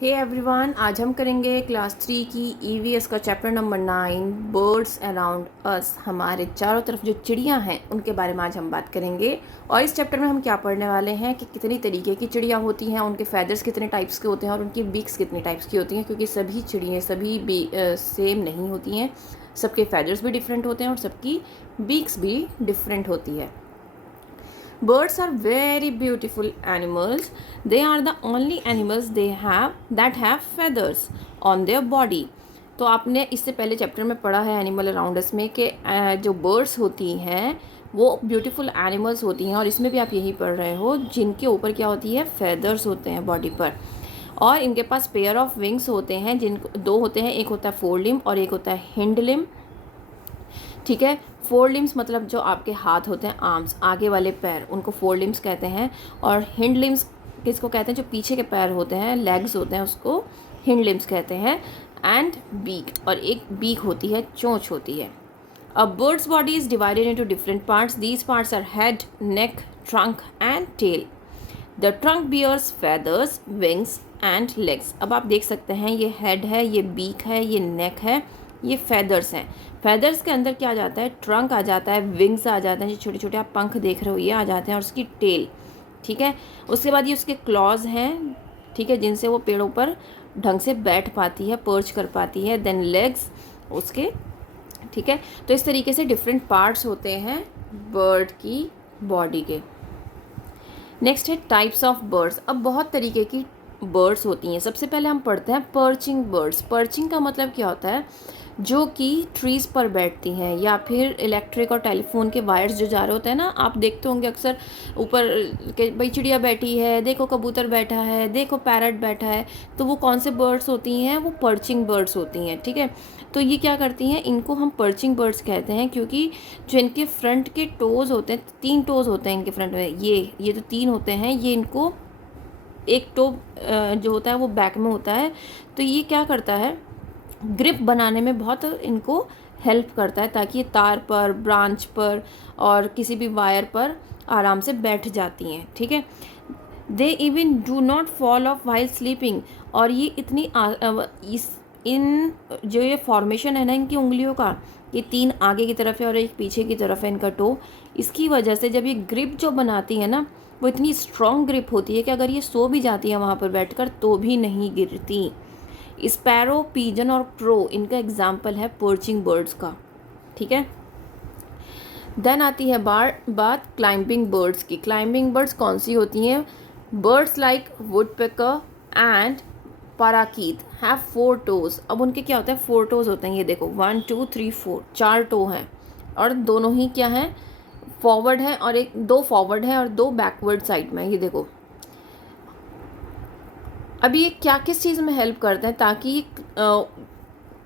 Hey everyone, आज हम करेंगे क्लास 3 की ईवीएस का chapter number 9 birds around us. हमारे चारों तरफ जो चिड़ियां हैं उनके बारे में आज हम बात करेंगे। और इस चैप्टर में हम क्या पढ़ने वाले हैं कि कितनी तरीके की चिड़ियां होती हैं, उनके फैदर्स कितने टाइप्स के होते हैं और उनकी बीक्स कितने टाइप्स की होती हैं, क्योंकि सभी चिड़ियाँ सेम नहीं होती हैं। सबके फैदर्स भी डिफरेंट होते हैं और सबकी बीक्स भी डिफरेंट होती है। Birds are very beautiful animals. They are the only animals that have feathers on their body. तो आपने इससे पहले चैप्टर में पढ़ा है एनिमल अराउंड अस में कि जो बर्ड्स होती हैं वो ब्यूटीफुल एनिमल्स होती हैं, और इसमें भी आप यही पढ़ रहे हो जिनके ऊपर क्या होती है, फेदर्स होते हैं बॉडी पर। और इनके पास पेयर ऑफ विंग्स होते हैं, जिनको दो होते हैं, एक होता है फोर लिम्ब और एक होता है हिंड लिम्ब। ठीक है, फोर लिम्स मतलब जो आपके हाथ होते हैं, आर्म्स, आगे वाले पैर, उनको फोर लिम्स कहते हैं। और हिंड लिम्स किसको कहते हैं, जो पीछे के पैर होते हैं, लेग्स होते हैं, उसको हिंड लिम्स कहते हैं। एंड बीक, और एक बीक होती है, चोंच होती है। A bird's body is divided into different parts. These parts are head, neck, trunk and tail. The trunk bears feathers, wings and legs. अब आप देख सकते हैं, ये हेड है, ये बीक है, ये नेक है, ये फेदर्स हैं। फेदर्स के अंदर क्या आ जाता है, ट्रंक आ जाता है, विंग्स आ जाते हैं, जो छोटे छोटे आप पंख देख रहे हो ये आ जाते हैं, और उसकी टेल। ठीक है, उसके बाद ये उसके क्लॉज हैं, ठीक है, जिनसे वो पेड़ों पर ढंग से बैठ पाती है, पर्च कर पाती है। देन लेग्स उसके, ठीक है। तो इस तरीके से डिफरेंट पार्ट्स होते हैं बर्ड की बॉडी के। नेक्स्ट है टाइप्स ऑफ बर्ड्स। अब बहुत तरीके की बर्ड्स होती हैं। सबसे पहले हम पढ़ते हैं पर्चिंग बर्ड्स। पर्चिंग का मतलब क्या होता है, जो कि ट्रीज़ पर बैठती हैं, या फिर इलेक्ट्रिक और टेलीफोन के वायर्स जो जा रहे होते हैं ना, आप देखते होंगे अक्सर ऊपर के भाई चिड़िया बैठी है, देखो कबूतर बैठा है, देखो पैरट बैठा है। तो वो कौन से बर्ड्स होती हैं, वो पर्चिंग बर्ड्स होती हैं। ठीक है, तो ये क्या करती हैं, इनको हम पर्चिंग बर्ड्स कहते हैं, क्योंकि जो इनके फ्रंट के टोज़ होते हैं, 3 टोज़ होते हैं इनके फ्रंट में, ये तो 3 होते हैं, ये इनको एक टो जो होता है वो बैक में होता है। तो ये क्या करता है, ग्रिप बनाने में बहुत इनको हेल्प करता है, ताकि ये तार पर, ब्रांच पर और किसी भी वायर पर आराम से बैठ जाती हैं। ठीक है, they even do not fall of while sleeping. और ये इतनी इन जो ये फॉर्मेशन है ना इनकी उंगलियों का, ये 3 आगे की तरफ है और एक पीछे की तरफ है इनका टो। इसकी वजह से जब ये ग्रिप जो बनाती है ना, वो इतनी स्ट्रॉन्ग ग्रिप होती है कि अगर ये सो भी जाती है वहाँ पर बैठकर तो भी नहीं गिरती। स्पैरो, पीजन और क्रो इनका एग्जाम्पल है पर्चिंग बर्ड्स का। ठीक है, देन आती है बात क्लाइंबिंग बर्ड्स की। क्लाइंबिंग बर्ड्स कौन सी होती हैं, birds like woodpecker and parakeet have 4 toes. अब उनके क्या होता है, 4 टोज होते हैं, ये देखो 1 2 3 4, 4 टो हैं, और दोनों ही क्या हैं, फॉरवर्ड है, और एक 2 फॉरवर्ड है और 2 बैकवर्ड साइड में। ये देखो, अभी ये क्या किस चीज़ में हेल्प करते हैं, ताकि ये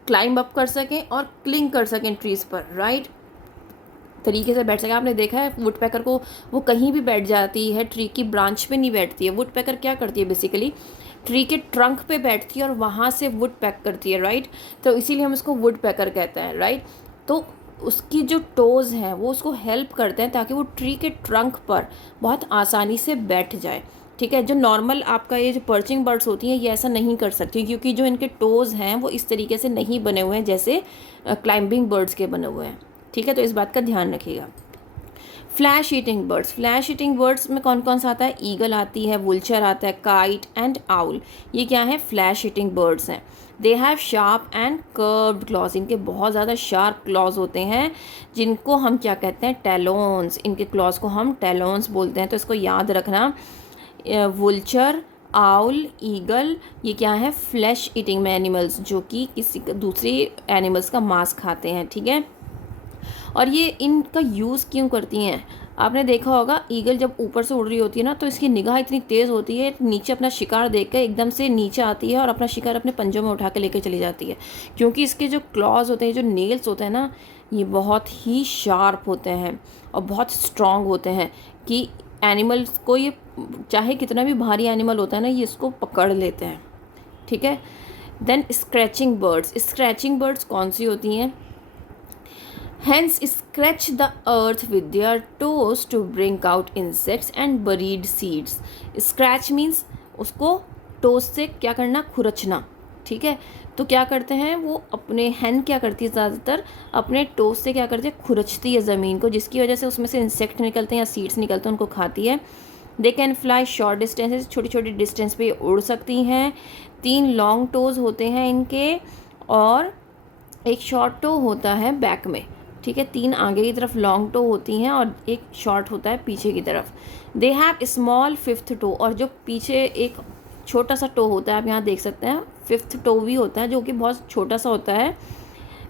क्लाइंब अप कर सकें और क्लिंग कर सकें ट्रीज़ पर, राइट, तरीके से बैठ सकें। आपने देखा है वुडपेकर को, वो कहीं भी बैठ जाती है, ट्री की ब्रांच पे नहीं बैठती है। वुडपेकर क्या करती है, बेसिकली ट्री के ट्रंक पे बैठती है और वहाँ से वुड पैक करती है, राइट। तो इसीलिए हम उसको वुडपेकर कहते हैं, राइट। तो उसकी जो टोज़ हैं वो उसको हेल्प करते हैं ताकि वो ट्री के ट्रंक पर बहुत आसानी से बैठ जाए। ठीक है, जो नॉर्मल आपका ये जो पर्चिंग बर्ड्स होती हैं ये ऐसा नहीं कर सकती, क्योंकि जो इनके टोज़ हैं वो इस तरीके से नहीं बने हुए हैं जैसे क्लाइंबिंग बर्ड्स के बने हुए हैं। ठीक है, तो इस बात का ध्यान रखिएगा। Flesh eating birds. Flesh eating birds में कौन कौन सा आता है, ईगल आती है, वुलचर आता है, काइट एंड आउल। ये क्या है, फ्लैश ईटिंग बर्ड्स हैं। They have sharp and curved clause. इनके बहुत ज़्यादा शार्प क्लॉज होते हैं, जिनको हम क्या कहते हैं, टेलोन्स। इनके क्लॉज को हम टेलोन्स बोलते हैं, तो इसको याद रखना। वुलचर, आउल, ईगल, ये क्या है, फ्लैश ईटिंग में एनिमल्स, जो कि किसी दूसरे एनिमल्स का मांस खाते हैं। ठीक है, और ये इनका यूज़ क्यों करती हैं, आपने देखा होगा, ईगल जब ऊपर से उड़ रही होती है ना, तो इसकी निगाह इतनी तेज़ होती है, नीचे अपना शिकार देख कर एकदम से नीचे आती है और अपना शिकार अपने पंजों में उठा के लेके चली जाती है, क्योंकि इसके जो क्लॉज होते हैं, जो नेल्स होते हैं ना, ये बहुत ही शार्प होते हैं और बहुत स्ट्रॉन्ग होते हैं कि एनिमल्स को, ये चाहे कितना भी भारी एनिमल होता है ना, ये इसको पकड़ लेते हैं। ठीक है, then scratching birds. Scratching birds कौन सी होती हैं, hence scratch the earth with their toes to bring out insects and buried seeds. Scratch means उसको टोज से क्या करना, खुरचना, ठीक है। तो क्या करते हैं वो अपने हैन क्या करती है, ज़्यादातर अपने टोज से क्या करती है, खुरचती है ज़मीन को, जिसकी वजह से उसमें से इंसेक्ट निकलते हैं या सीड्स निकलते हैं, उनको खाती है। They can fly short distances, छोटी छोटी डिस्टेंस पे उड़ सकती हैं। 3 लॉन्ग टोज होते हैं इनके और एक शॉर्ट टो होता है बैक में, ठीक है। 3 आगे की तरफ लॉन्ग टो होती हैं और एक शॉर्ट होता है पीछे की तरफ। They have small 5th to, और जो पीछे एक छोटा सा टो होता है, आप यहाँ देख सकते हैं 5th टो भी होता है जो कि बहुत छोटा सा होता है।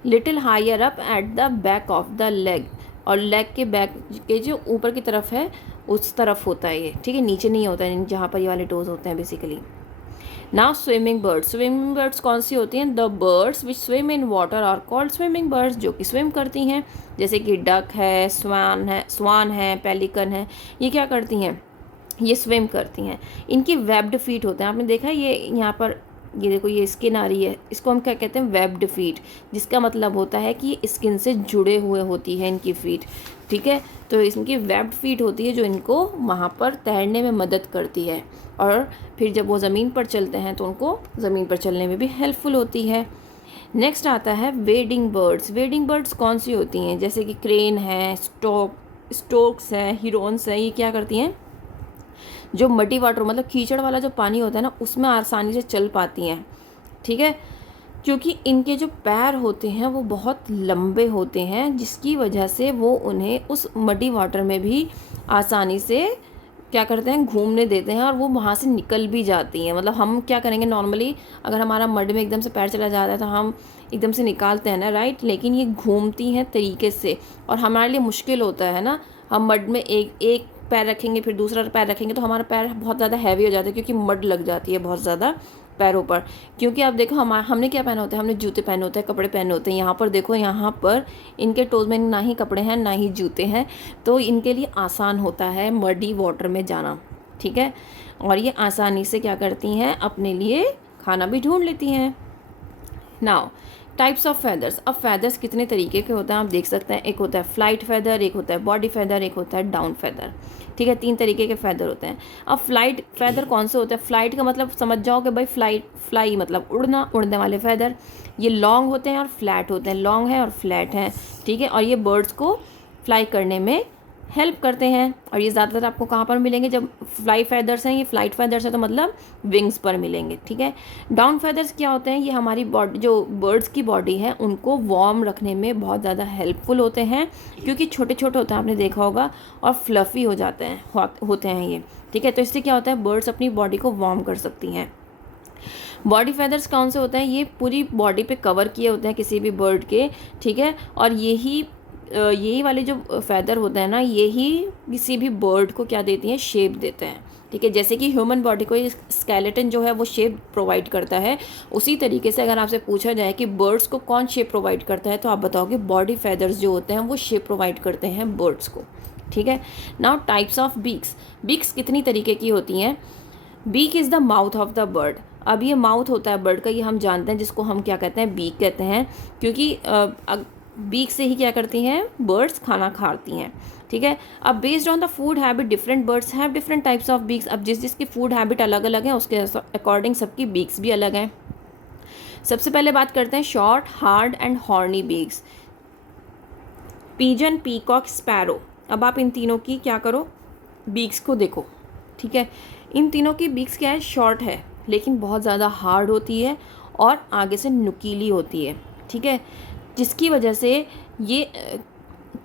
Little higher up at the back of the leg, और लेग के बैक के जो ऊपर की तरफ है उस तरफ होता है ये, ठीक है, नीचे नहीं होता है जहाँ पर ये वाले टोज होते हैं basically. Now swimming birds, swimming birds कौन सी होती हैं, the birds which swim in water are called swimming birds, जो कि स्विम करती हैं, जैसे कि डक है, स्वान है, पेलिकन है, ये क्या करती हैं, ये स्विम करती हैं। इनकी वेब्ड फीट होते हैं, आपने देखा है ये यहाँ पर, ये देखो ये स्किन आ रही है, इसको हम क्या कहते हैं, वेब्ड फीट, जिसका मतलब होता है कि स्किन से जुड़े हुए होती है इनकी फीट, ठीक है। तो इनकी वेब्ड फीट होती है जो इनको वहाँ पर तैरने में मदद करती है, और फिर जब वो ज़मीन पर चलते हैं तो उनको ज़मीन पर चलने में भी हेल्पफुल होती है। नेक्स्ट आता है वेडिंग बर्ड्स। वेडिंग बर्ड्स कौन सी होती हैं, जैसे कि क्रेन है, स्टोक्स है, हिरोन्स है, ये क्या करती हैं, जो मडी वाटर मतलब कीचड़ वाला जो पानी होता है ना, उसमें आसानी से चल पाती हैं, ठीक है, क्योंकि इनके जो पैर होते हैं वो बहुत लंबे होते हैं, जिसकी वजह से वो उन्हें उस मडी वाटर में भी आसानी से क्या करते हैं, घूमने देते हैं, और वो वहाँ से निकल भी जाती हैं। मतलब हम क्या करेंगे नॉर्मली, अगर हमारा मड में एकदम से पैर चला जाता है तो हम एकदम से निकालते हैं ना, राइट, लेकिन ये घूमती हैं तरीके से, और हमारे लिए मुश्किल होता है ना, हम मड में एक पैर रखेंगे फिर दूसरा पैर रखेंगे तो हमारा पैर बहुत ज़्यादा हैवी हो जाता है, क्योंकि मड लग जाती है बहुत ज़्यादा पैरों पर। क्योंकि आप देखो हमने क्या पहना होता है, हमने जूते पहने होते हैं, कपड़े पहने होते हैं। यहाँ पर देखो, यहाँ पर इनके टोज में ना ही कपड़े हैं ना ही जूते हैं, तो इनके लिए आसान होता है मडी वाटर में जाना, ठीक है। और ये आसानी से क्या करती हैं, अपने लिए खाना भी ढूंढ लेती हैं। Now types of feathers. अब फेदर्स कितने तरीके के होते हैं आप देख सकते हैं, एक होता है फ्लाइट फेदर, एक होता है बॉडी फेदर, एक होता है डाउन फेदर, ठीक है। 3 तरीके के फेदर होते हैं। अब फ्लाइट फेदर कौन से होते हैं, फ्लाइट का मतलब समझ जाओ कि भाई फ्लाई मतलब उड़ना, उड़ने वाले फेदर। ये लॉन्ग होते हैं और फ्लैट होते हैं, लॉन्ग है और फ्लैट हैं, ठीक है। और ये बर्ड्स को फ्लाई करने में हेल्प करते हैं, और ये ज़्यादातर आपको कहाँ पर मिलेंगे, जब फ्लाई फेदर्स हैं, ये फ्लाइट फेदर्स है तो मतलब विंग्स पर मिलेंगे, ठीक है। डाउन फेदर्स क्या होते हैं, ये हमारी बॉडी, जो बर्ड्स की बॉडी है उनको वार्म रखने में बहुत ज़्यादा हेल्पफुल होते हैं, क्योंकि छोटे छोटे होते हैं, आपने देखा होगा, और फ्लफ़ी हो जाते हैं होते हैं ये, ठीक है। तो इससे क्या होता है, बर्ड्स अपनी बॉडी को वार्म कर सकती हैं। बॉडी फेदर्स कौन से होते हैं, ये पूरी बॉडी पे कवर किए होते हैं किसी भी बर्ड के, ठीक है। और यही वाले जो फेदर होते हैं ना, यही किसी भी बर्ड को क्या देती हैं, शेप देते हैं, ठीक है। जैसे कि ह्यूमन बॉडी को स्केलेटन जो है वो शेप प्रोवाइड करता है, उसी तरीके से अगर आपसे पूछा जाए कि बर्ड्स को कौन शेप प्रोवाइड करता है, तो आप बताओगे बॉडी फेदर्स जो होते हैं वो शेप प्रोवाइड करते हैं बर्ड्स को, ठीक है। Now types of beaks. Beaks कितनी तरीके की होती हैं, beak is the mouth of the bird. अब ये माउथ होता है बर्ड का, ये हम जानते हैं, जिसको हम क्या कहते हैं, बीक कहते हैं, क्योंकि बीक से ही क्या करती हैं, बर्ड्स खाना खाती हैं, ठीक है। अब based on the food habit different birds have different types of beaks. अब जिसकी फूड हैबिट अलग अलग है उसके अकॉर्डिंग सबकी बीक्स भी अलग हैं। सबसे पहले बात करते हैं short, hard and horny beaks. Pigeon, peacock, sparrow. अब आप इन तीनों की क्या करो, बीक्स को देखो, ठीक है। इन तीनों की बीक्स क्या है, शॉर्ट है लेकिन बहुत ज़्यादा हार्ड होती है और आगे से नुकीली होती है, ठीक है, जिसकी वजह से ये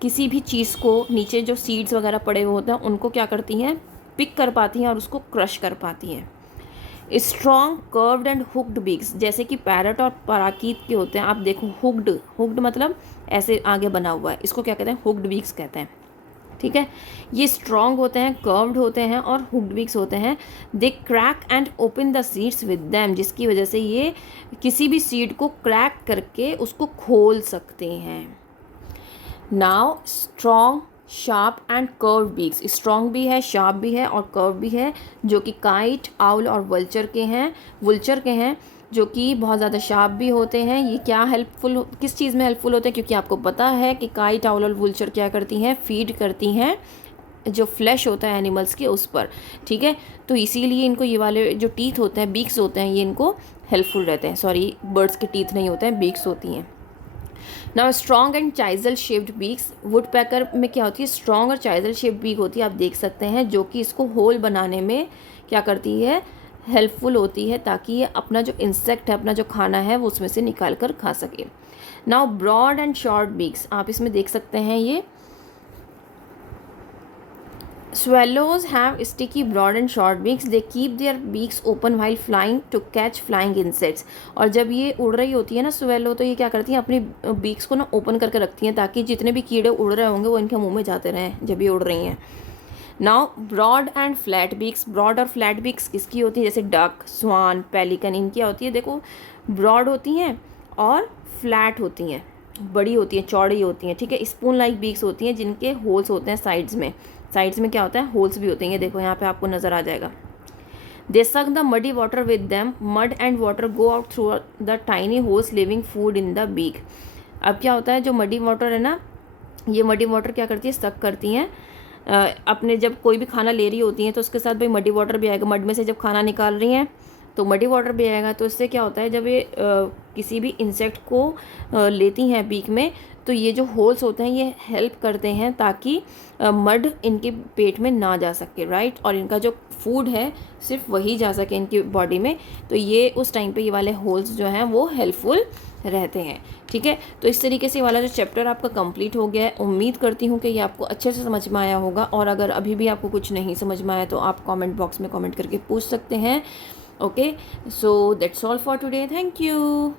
किसी भी चीज़ को, नीचे जो सीड्स वगैरह पड़े हुए होते हैं उनको क्या करती हैं, पिक कर पाती हैं और उसको क्रश कर पाती हैं। Strong, curved and hooked beaks, जैसे कि पैरट और पराकीत के होते हैं। आप देखो हुक्ड मतलब ऐसे आगे बना हुआ है, इसको क्या कहते हैं, हुक्ड बीक्स कहते हैं, ठीक है। ये स्ट्रॉन्ग होते हैं, कर्व्ड होते हैं और हुक्ड बीक्स होते हैं। दे crack and open the seeds with them, जिसकी वजह से ये किसी भी सीड को क्रैक करके उसको खोल सकते हैं। Now strong, sharp and curve beaks. Strong भी है, शार्प भी है और कर्व भी है, जो कि काइट, आउल और वल्चर के हैं, जो कि बहुत ज़्यादा शार्प भी होते हैं। ये क्या हेल्पफुल, किस चीज़ में हेल्पफुल होते हैं, क्योंकि आपको पता है कि काइट, आउल और वल्चर क्या करती हैं, फीड करती हैं जो फ्लैश होता है एनिमल्स के उस पर, ठीक है। तो इसीलिए इनको ये वाले जो टीथ होते हैं, बीक्स होते हैं, ये इनको हेल्पफुल रहते हैं। सॉरी, बर्ड्स के टीथ नहीं होते हैं, बीक्स होती हैं। Now strong and chisel shaped beaks, woodpecker में क्या होती है, स्ट्रॉन्ग और चाइजल शेप्ड बीक होती है, आप देख सकते हैं, जो कि इसको होल बनाने में क्या करती है, हेल्पफुल होती है, ताकि ये अपना जो इंसेक्ट है, अपना जो खाना है, वो उसमें से निकाल कर खा सके। Now broad and short beaks, आप इसमें देख सकते हैं, ये swallows have sticky broad and short beaks. They keep their beaks open while flying to catch flying insects. और जब ये उड़ रही होती है ना swallow, तो ये क्या करती हैं, अपनी बीक्स को ना ओपन करके रखती हैं, ताकि जितने भी कीड़े उड़ रहे होंगे वो इनके मुंह में जाते रहें जब ये उड़ रही हैं। Now broad and flat beaks, broad और फ्लैट बीक्स किसकी होती है, जैसे डक, स्वान, पेलिकन, इनकी होती है। देखो ब्रॉड होती हैं और फ्लैट होती हैं, बड़ी होती हैं, चौड़ी होती हैं, ठीक है। स्पून लाइक बीक्स होती हैं, जिनके होल्स होते हैं साइड्स में। साइड्स में क्या होता है, होल्स भी होते हैं, ये देखो यहाँ पे आपको नज़र आ जाएगा। They suck the muddy water with them, mud and water go out through the tiny holes living food in the beak. अब क्या होता है, जो मडी वाटर है ना, ये मडी वाटर क्या करती है, सक करती हैं अपने, जब कोई भी खाना ले रही होती हैं तो उसके साथ भाई मडी वाटर भी आएगा। मड में से जब खाना निकाल रही हैं तो मडी वाटर भी आएगा। तो इससे क्या होता है, जब ये किसी भी इंसेक्ट को लेती हैं बीक में, तो ये जो होल्स होते हैं ये हेल्प करते हैं ताकि मड इनके पेट में ना जा सके, राइट। और इनका जो फूड है सिर्फ वही जा सके इनकी बॉडी में। तो ये उस टाइम पे ये वाले होल्स जो हैं वो हेल्पफुल रहते हैं, ठीक है। तो इस तरीके से वाला जो चैप्टर आपका कंप्लीट हो गया है। उम्मीद करती हूँ कि ये आपको अच्छे से समझ में आया होगा। और अगर अभी भी आपको कुछ नहीं समझ में आया तो आप कमेंट बॉक्स में कमेंट करके पूछ सकते हैं। Okay, so that's all for today, thank you.